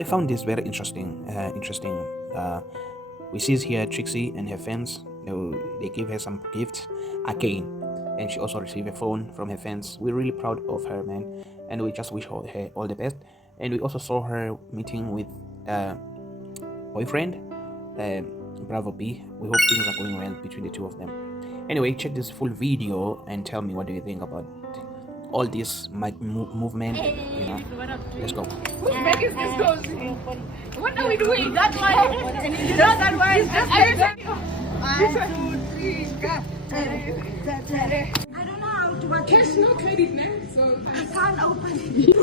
I found this very interesting. We see here Trixie and her fans. They give her some gifts again, and she also received a phone from her fans. We're really proud of her, man, and we just wish her all the best. And we also saw her meeting with boyfriend, Bravo B. We hope things are going well between the two of them. Anyway, check this full video and tell me what do you think about all this movement. Let's go. Whose bag is this going? What are we doing? That one. You know that one. It's just one, 2, 3. I don't know how to work. Cash, no credit, man. So I can't open it.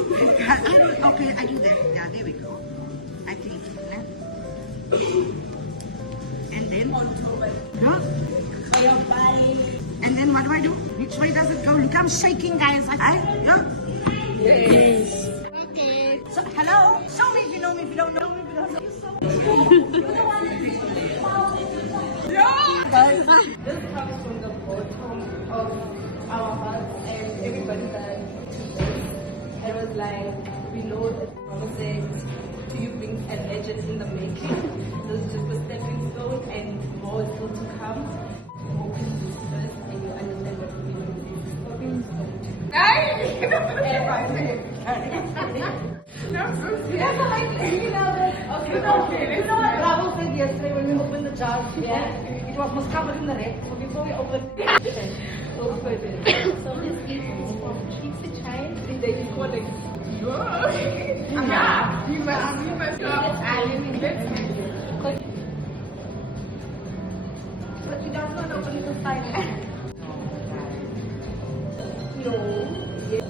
Okay, I do that. Yeah, there we go. I think. And then yeah. And then what do I do? Which way does it go? Look, I'm shaking, guys. Yeah. yes. Okay. So, hello. Show me if you know me. If you don't know me, if you don't know me. This comes from the bottom of our hearts and everybody that it was like, we know that Mama said, do you bring a legend in the making? This is just a stepping stone and more is still to come. Open this first and you understand what we mean. You know what Bravo said yesterday when we opened the jar? Yeah. It was covered in the red. So before we opened it, so this is from Trixie Child. They call it. Yeah. You must go. But you don't want to open it this time. No. Yes.